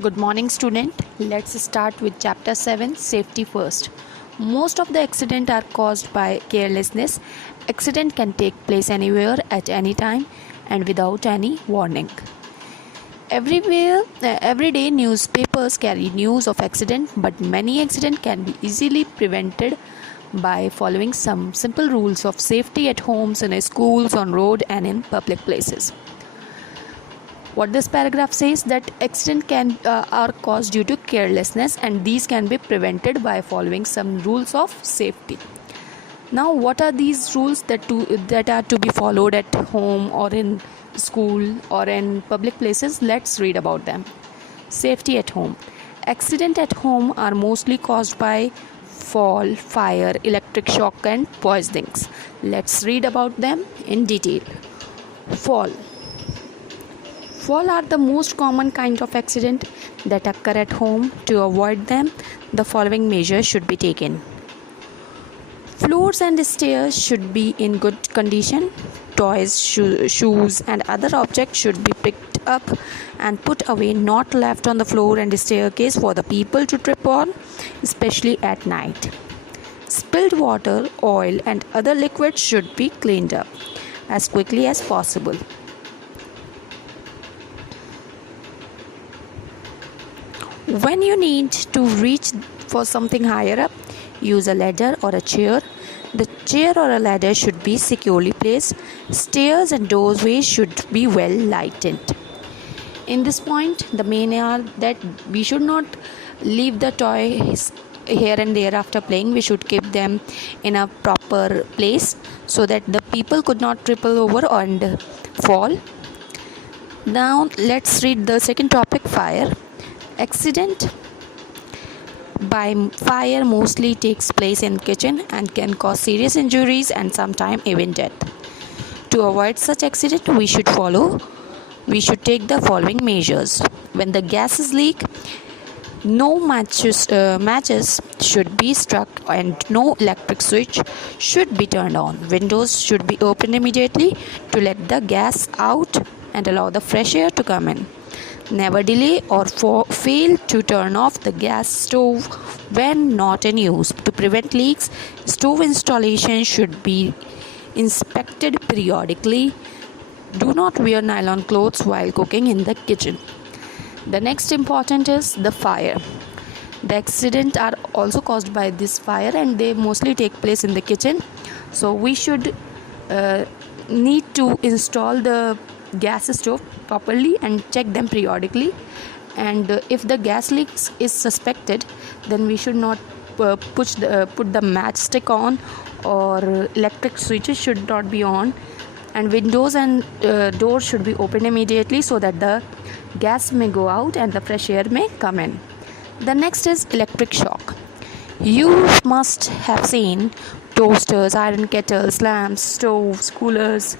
Good morning, student. Let's start with chapter 7, safety first. Most of the accidents are caused by carelessness. Accident can take place anywhere at any time and without any warning. Every day newspapers carry news of accident, but many accidents can be easily prevented by following some simple rules of safety at homes, in schools, on road and in public places. What this paragraph says that accident are caused due to carelessness, and these can be prevented by following some rules of safety. Now, what are these rules that are to be followed at home or in school or in public places? Let's read about them. Safety at home. Accident at home are mostly caused by fall, fire, electric shock and poisonings. Let's read about them in detail. Fall are the most common kind of accident that occur at home. To avoid them, the following measures should be taken. Floors and stairs should be in good condition. Toys, shoes and other objects should be picked up and put away, not left on the floor and staircase for the people to trip on, especially at night. Spilled water, oil and other liquids should be cleaned up as quickly as possible. When you need to reach for something higher up, use a ladder or a chair. The chair or a ladder should be securely placed. Stairs and doorways should be well lighted. In this point, the main are that we should not leave the toys here and there after playing. We should keep them in a proper place so that the people could not triple over and fall. Now let's read the second topic, fire. Accident by fire mostly takes place in kitchen and can cause serious injuries and sometimes even death. To avoid such accident, we should take the following measures. When the gases leak, no matches should be struck and no electric switch should be turned on. Windows should be opened immediately to let the gas out and allow the fresh air to come in. Never delay or fail to turn off the gas stove when not in use. To prevent leaks, stove installation should be inspected periodically. Do not wear nylon clothes while cooking in the kitchen. The next important is the fire. The accidents are also caused by this fire and they mostly take place in the kitchen. So we should need to install the gas stove properly and check them periodically, and if the gas leaks is suspected, then we should not put the matchstick on, or electric switches should not be on, and windows and doors should be opened immediately so that the gas may go out and the fresh air may come in. The next is electric shock. You must have seen toasters, iron kettles, lamps, stoves, coolers,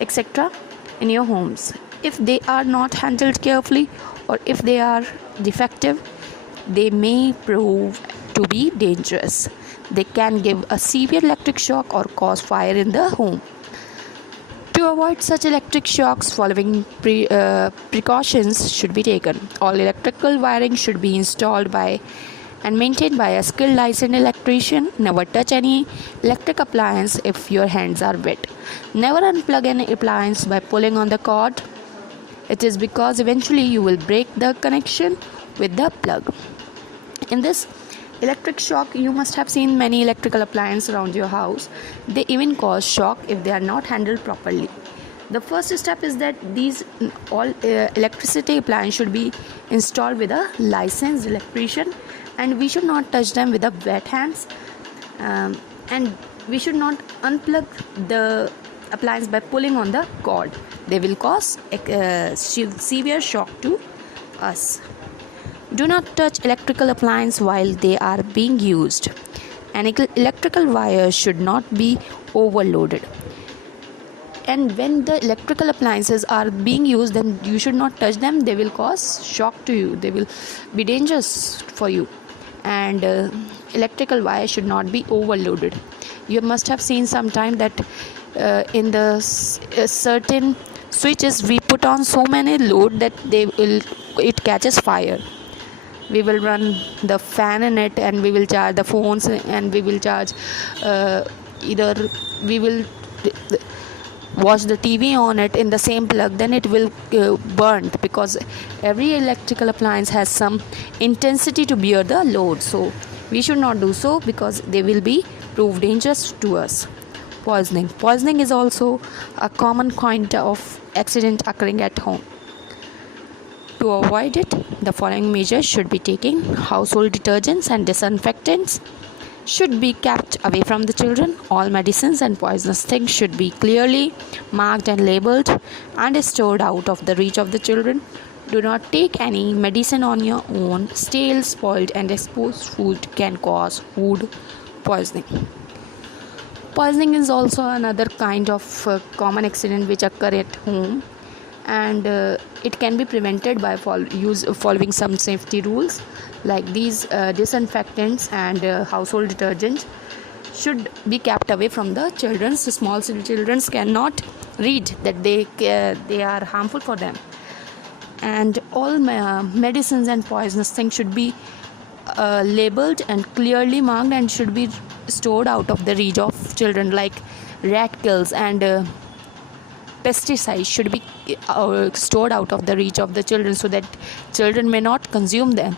etc. in your homes. If they are not handled carefully or if they are defective, they may prove to be dangerous. They can give a severe electric shock or cause fire in the home. To avoid such electric shocks, following precautions should be taken. All electrical wiring should be installed by and maintained by a skilled licensed electrician. Never touch any electric appliance if your hands are wet. Never unplug an appliance by pulling on the cord. It is because eventually you will break the connection with the plug. In this electric shock, you must have seen many electrical appliances around your house. They even cause shock if they are not handled properly. The first step is that these all electricity appliances should be installed with a licensed electrician, and we should not touch them with a wet hands, and we should not unplug the appliance by pulling on the cord. They will cause severe shock to us. Do not touch electrical appliance while they are being used. And electrical wires should not be overloaded. And when the electrical appliances are being used, then you should not touch them. They will cause shock to you. They will be dangerous for you. And electrical wire should not be overloaded. You must have seen sometime that in the certain switches we put on so many load that it catches fire. we will run the fan in it, and we will charge the phones, and we will charge either we will watch the TV on it in the same plug, then it will burn, because every electrical appliance has some intensity to bear the load. So we should not do so, because they will be proved dangerous to us. Poisoning is also a common kind of accident occurring at home. To avoid it, the following measures should be taken. Household detergents and disinfectants should be kept away from the children. All medicines and poisonous things should be clearly marked and labeled and stored out of the reach of the children. Do not take any medicine on your own. Stale, spoiled, and exposed food can cause food poisoning. Poisoning is also another kind of common accident which occur at home, and it can be prevented by following some safety rules, like these disinfectants and household detergents should be kept away from the children. So small children cannot read that they are harmful for them, and all medicines and poisonous things should be labeled and clearly marked, and should be stored out of the reach of children, like rat kills and pesticides should be stored out of the reach of the children, so that children may not consume them.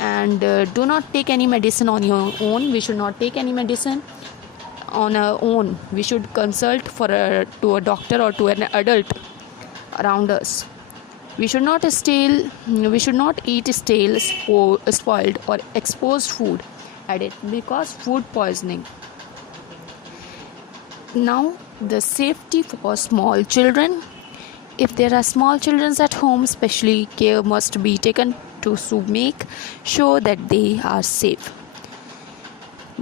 And do not take any medicine on your own. We should not take any medicine on our own. We should consult to a doctor or to an adult around us. We should not eat stale, spoiled, or exposed food at it, because food poisoning. Now, the safety for small children. If there are small children at home, especially care must be taken to make sure that they are safe.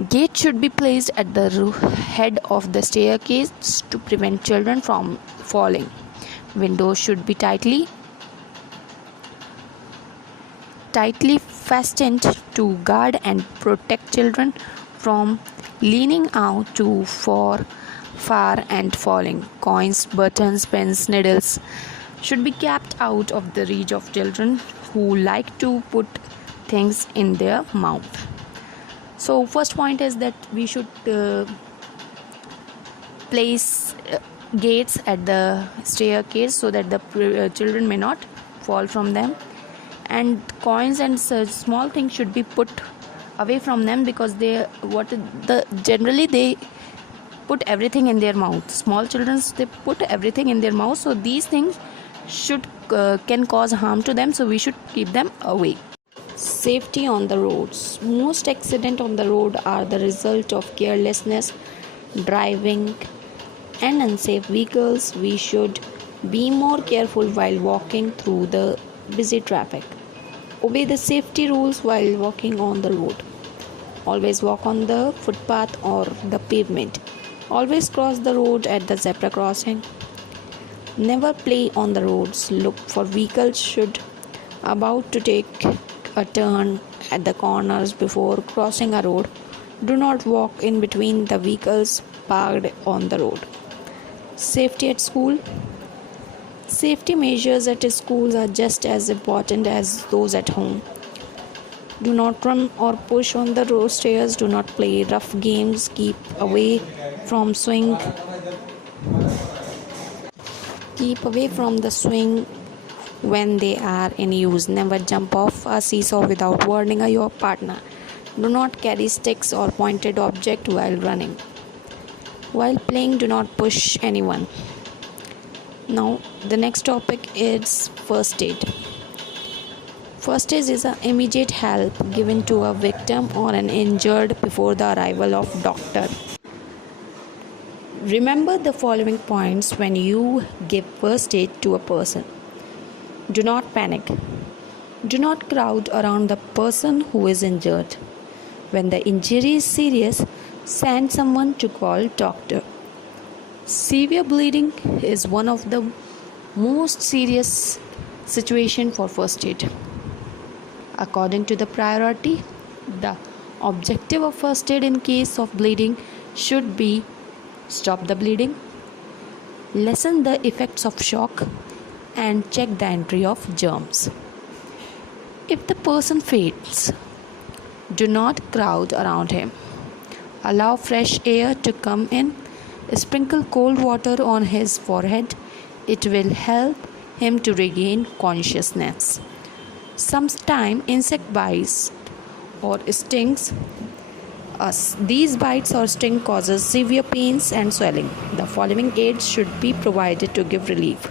Gate should be placed at the head of the staircase to prevent children from falling. Windows should be tightly fastened to guard and protect children from leaning out too far and falling. Coins, buttons, pens, needles should be kept out of the reach of children who like to put things in their mouth. So first point is that we should place gates at the staircase so that the children may not fall from them. And coins and small things should be put away from them, because generally they put everything in their mouth. Small children, they put everything in their mouth, so these things can cause harm to them, so we should keep them away. Safety on the roads. Most accidents on the road are the result of carelessness, driving, and unsafe vehicles. We should be more careful while walking through the busy traffic. Obey the safety rules while walking on the road. Always walk on the footpath or the pavement. Always cross the road at the zebra crossing. Never play on the roads. Look for vehicles about to take a turn at the corners before crossing a road. Do not walk in between the vehicles parked on the road. Safety at school. Safety measures at schools are just as important as those at home. Do not run or push on the road stairs. Do not play rough games. Keep away from swing. Keep away from the swing when they are in use. Never jump off a seesaw without warning your partner. Do not carry sticks or pointed objects while running. While playing, do not push anyone. Now, the next topic is first aid. First aid is an immediate help given to a victim or an injured before the arrival of doctor. Remember the following points when you give first aid to a person. Do not panic. Do not crowd around the person who is injured. When the injury is serious, send someone to call doctor. Severe bleeding is one of the most serious situation for first aid. According to the priority, the objective of first aid in case of bleeding should be stop the bleeding, lessen the effects of shock, and check the entry of germs. If the person faints, do not crowd around him. Allow fresh air to come in. Sprinkle cold water on his forehead. It will help him to regain consciousness. Sometimes insect bites or stings us. These bites or sting causes severe pains and swelling. The following aids should be provided to give relief.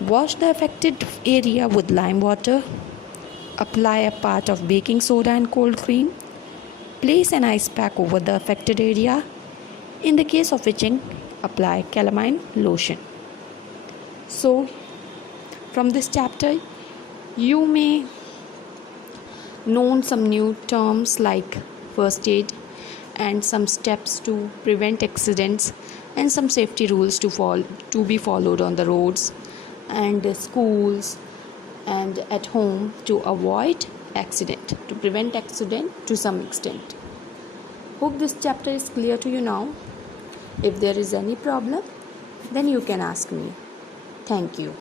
Wash the affected area with lime water. Apply a part of baking soda and cold cream. Place an ice pack over the affected area. In the case of itching, apply calamine lotion. So, from this chapter, you may know some new terms like first aid and some steps to prevent accidents and some safety rules to be followed on the roads and schools and at home to avoid accident, to prevent accident to some extent. Hope this chapter is clear to you now. If there is any problem, then you can ask me. Thank you.